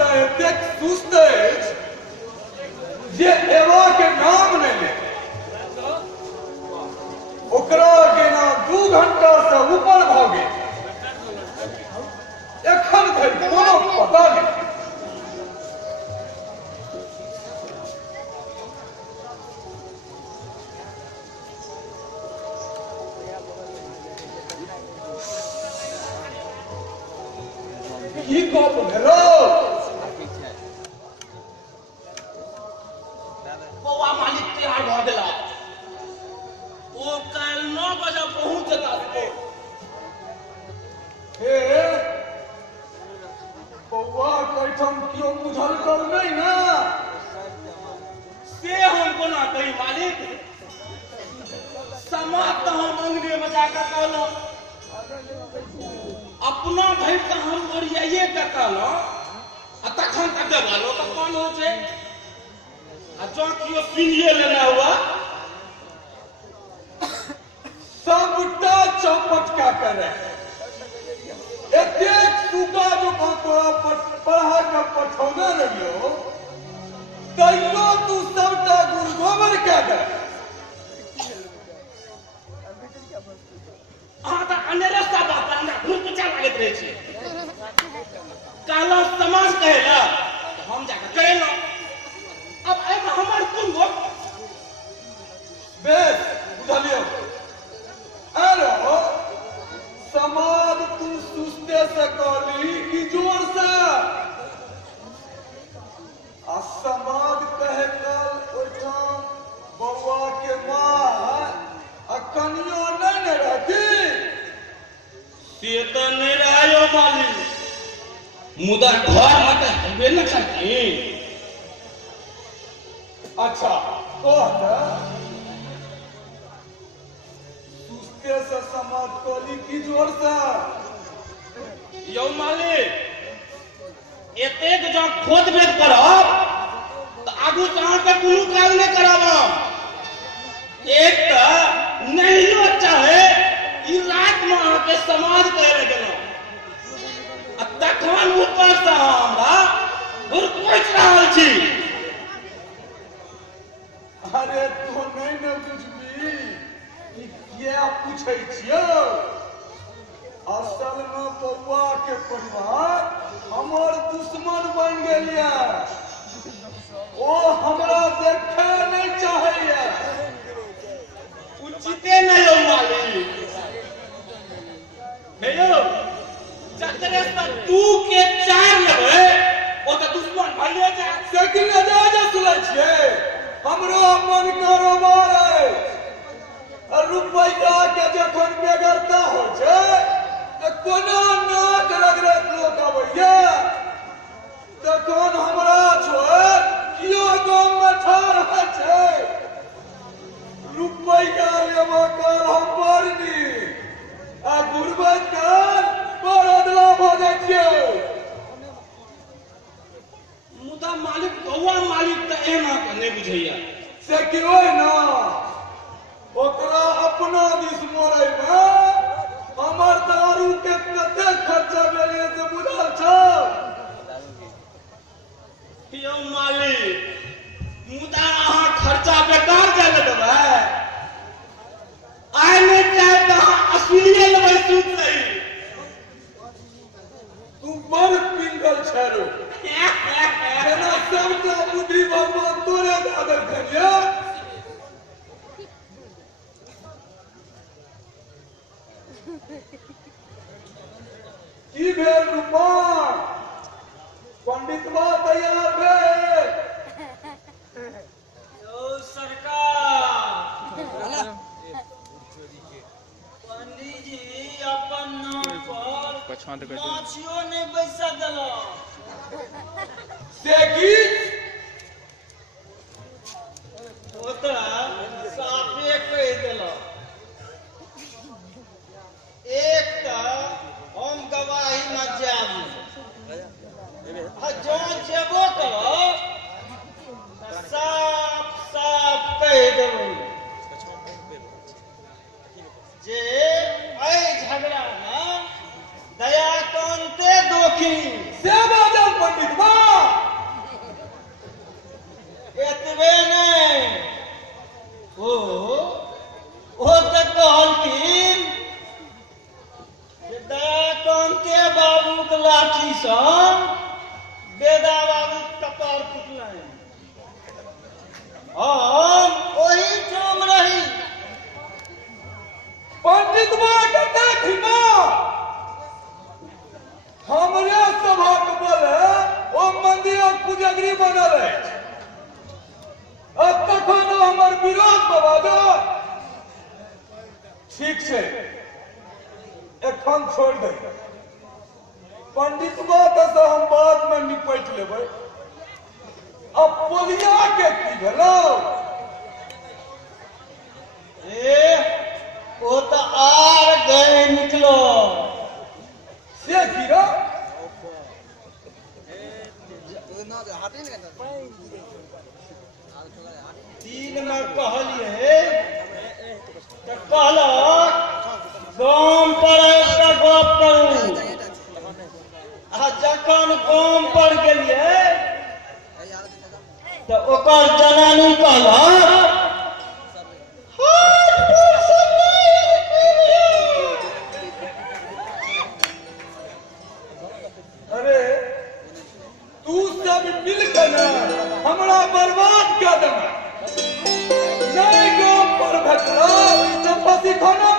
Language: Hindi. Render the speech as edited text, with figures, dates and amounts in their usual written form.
तऽ एतेक सुस्त अछि जे एवा के नाम नहीं ले। ओकरा गेना 2 घंटा से ऊपर भ गेल, एखन धरि कोनो पता नहीं। की गप भेलो? बौआ मालिक तैयार भ गेला, ओ काल्हि 9 बजे पहुंच जेता। हे बौआ कैठम क्यों बुझल कर नहीं ना? से हम कोना कही मालिक, समाज तो हम अंगने में जाकर कहलहुँ, अपना भरि के हम ओरियाइए के कहलहुँ, आ तखन तक वालों का कौन हो छै? आ जो कियो सुनिए लेना हुआ सबटा चौपट का करे। एतेक सुगा जो तोरा पढ़ा के पठौने रहियो, तैयो तू सबटा गुड़ गोबर क्या दे। अहाँ तऽ अनेरे सा बात हमरा घूर पूछा लागैत रहै छी। कहलहुँ समाज कहेला तऽ हम जाके करेलहुँ। अब एहिमे हमर कोन गप? बेस बुझलियो। अरे समाज तू सुस्ते से कहली कि जोर से? आ समाज कहे कल ओठाम बउआ के माँ आ कनियो नहीं न रहती। से तऽ नहीं रहियो मालिक, मुदा घर में तऽ हेबे न करती। अच्छा कह सुस्ते से समाज कहली कि जोर से? यौ मालिक, एतेक जँ खोज बेद करब तऽ आगू से अहाँके कोनो काज नहीं कराब। एक तऽ नहियो चाहे ई रात में अहाँके समाज करे गेलहुँ, आ तखन ऊपर से हमरा भुरकोच रहल छी। अरे तो नहीं न बुझबी कि किया पूछे छियो? असल में बउआ के परिवार हमर दुश्मन बन गेल ये। ओ हमरा देखे नहीं चाहे। उचिते नहीं हो मालिक। हे यौ, चक्करे से तू के 4 लेबै, ओ तऽ दुश्मन भइए जाए। से कि ले जा सुनै छियै? हमरो अपन कारोबार है। रुपया के जखन बेगरता हो छै तऽ कोनो नाक रगड़ैत लोक अबैया, तखन हमरा छोड़ कियो गाम में ठाढ़ होइ छै। रुपया लेबा काल हम बरनी, आ गुरबैत काल बड़ अदला भऽ जाइ छियै। मुदा मालिक, बौआ मालिक तऽ एना के नहीं बुझैया। से कि ओइ ना ओकरा अपना दिस मोड़ै में हमर दारू के कते खर्चा भेलै से बुझल छौ? यौ मालिक, मुदा अहाँ खर्चा बेकार जाय ले देबै? आइ नहीं चाहे तऽ अहाँ असुलिए लेबै सूद सही। तू बड़ पिंगल छेरो। जेना सबटा बुद्धि भगवान तोरे दऽ देलखिन। की भेल रूपान? पंडितवा तैयार भेल? यौ सरकार, पंडित जी अपन नाम पर माछियो नहीं बैसा देलक। से की? ओतरा साफे कहि देलक। एक तऽ हम गवाही में जायब, जो जेबो करब तऽ साफ साफ कहि देबै जे एहि झगड़ा में दयाकांते दोखी। से बाजल पंडितवा। लाठी से बेदा बाबू कपार फुटल हम वही ठाम रही। पंडित के देखी ना हमरे सभा के बोले ओ मंदिर पुजगरी बनल है। अब तखन हमर विरोध में बाजो ठीक है एखन छोड़ दे। पंडित बात से हम बाद में निपट लेबै। अब पोलिया के की भेलो? वो तो आर गए निकलो से गिरा तीन में कहलिए तो कहलक गाम पर एकटा गप करू। आ जखन गाम पर गेलिए तो ओकर जनानी कहलक अरे तू सब मिलकर ना हमरा बर्बाद कर देना। नहीं गांव पर भेटला तो फसी खाना